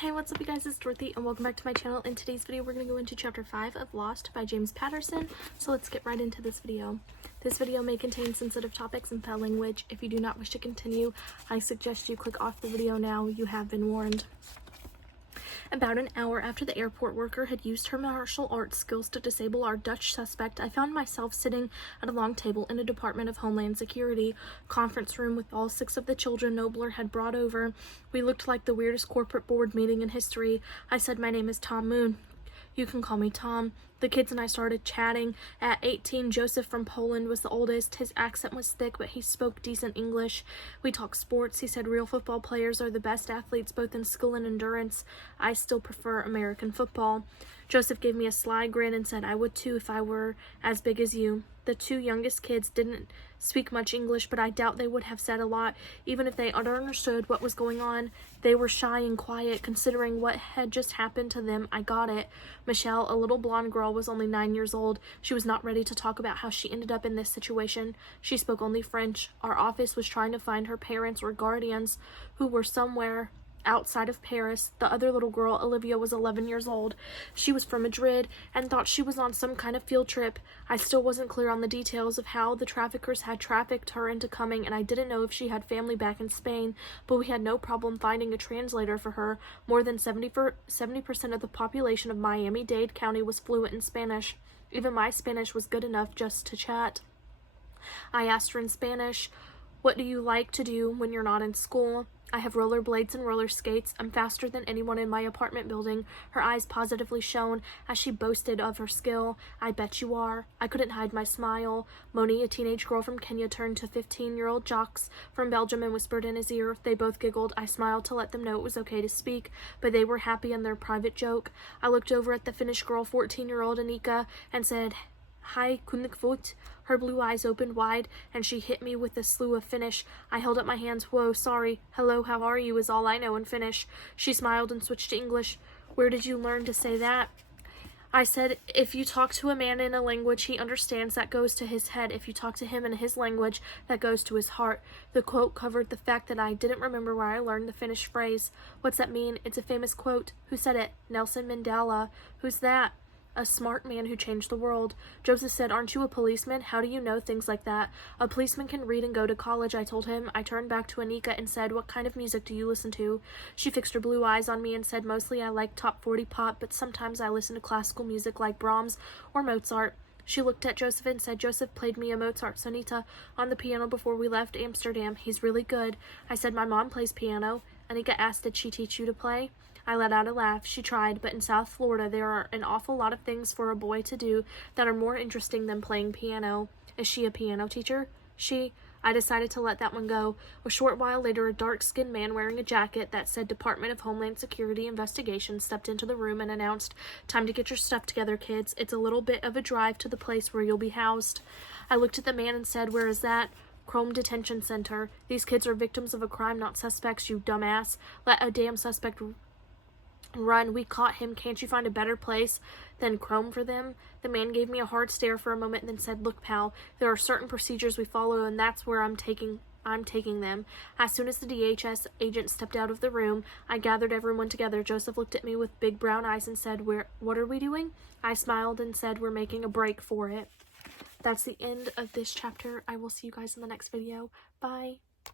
Hey, what's up you guys, it's Dorothy and welcome back to my channel. In today's video we're going to go into chapter 5 of Lost by James Patterson, so let's get right into this video. This video may contain sensitive topics and foul language. If you do not wish to continue, I suggest you click off the video now. You have been warned. About an hour after the airport worker had used her martial arts skills to disable our Dutch suspect, I found myself sitting at a long table in a Department of Homeland Security conference room with all 6 of the children Nobler had brought over. We looked like the weirdest corporate board meeting in history. I said, "My name is Tom Moon. You can call me Tom." The kids and I started chatting. At 18, Joseph from Poland was the oldest. His accent was thick, but he spoke decent English. We talked sports. He said real football players are the best athletes, both in skill and endurance. I still prefer American football. Joseph gave me a sly grin and said I would too if I were as big as you. The 2 youngest kids didn't speak much English, but I doubt they would have said a lot, even if they understood what was going on. They were shy and quiet, considering what had just happened to them. I got it. Michelle, a little blonde girl, was only 9 years old. She was not ready to talk about how she ended up in this situation. She spoke only French. Our office was trying to find her parents or guardians who were somewhere outside of Paris. The other little girl, Olivia, was 11 years old. She was from Madrid and thought she was on some kind of field trip. I still wasn't clear on the details of how the traffickers had trafficked her into coming, and I didn't know if she had family back in Spain, but we had no problem finding a translator for her. More than 70% of the population of Miami-Dade County was fluent in Spanish. Even my Spanish was good enough just to chat. I asked her in Spanish, "What do you like to do when you're not in school?" "I have rollerblades and roller skates. I'm faster than anyone in my apartment building." Her eyes positively shone as she boasted of her skill. "I bet you are." I couldn't hide my smile. Moni, a teenage girl from Kenya, turned to 15-year-old Jocks from Belgium and whispered in his ear. They both giggled. I smiled to let them know it was okay to speak, but they were happy in their private joke. I looked over at the Finnish girl, 14-year-old Anika, and said, "Hi, kunnikvoet." Her blue eyes opened wide, and she hit me with a slew of Finnish. I held up my hands. "Whoa, sorry. Hello, how are you is all I know in Finnish." She smiled and switched to English. "Where did you learn to say that?" I said, "If you talk to a man in a language he understands, that goes to his head. If you talk to him in his language, that goes to his heart." The quote covered the fact that I didn't remember where I learned the Finnish phrase. "What's that mean?" "It's a famous quote." "Who said it?" "Nelson Mandela." "Who's that?" "A smart man who changed the world." Joseph said, "Aren't you a policeman? How do you know things like that?" "A policeman can read and go to college," I told him. I turned back to Anika and said, "What kind of music do you listen to?" She fixed her blue eyes on me and said, "Mostly I like top 40 pop, but sometimes I listen to classical music like Brahms or Mozart." She looked at Joseph and said, "Joseph played me a Mozart sonata on the piano before we left Amsterdam. He's really good." I said, "My mom plays piano." Anika asked, "Did she teach you to play?" I let out a laugh. She tried, but in South Florida there are an awful lot of things for a boy to do that are more interesting than playing piano. "Is she a piano teacher?" I decided to let that one go. A short while later, a dark-skinned man wearing a jacket that said Department of Homeland Security Investigation stepped into the room and announced, "Time to get your stuff together, kids. It's a little bit of a drive to the place where you'll be housed." I looked at the man and said, "Where is that?" "Chrome Detention Center. These kids are victims of a crime, not suspects, you dumbass. Let a damn suspect run. We caught him. Can't you find a better place than Chrome for them?" The man gave me a hard stare for a moment and then said, "Look, pal, there are certain procedures we follow, and that's where I'm taking them." As soon as the DHS agent stepped out of the room, I gathered everyone together. Joseph looked at me with big brown eyes and said, What are we doing?" I smiled and said, "We're making a break for it." That's the end of this chapter. I will see you guys in the next video. Bye.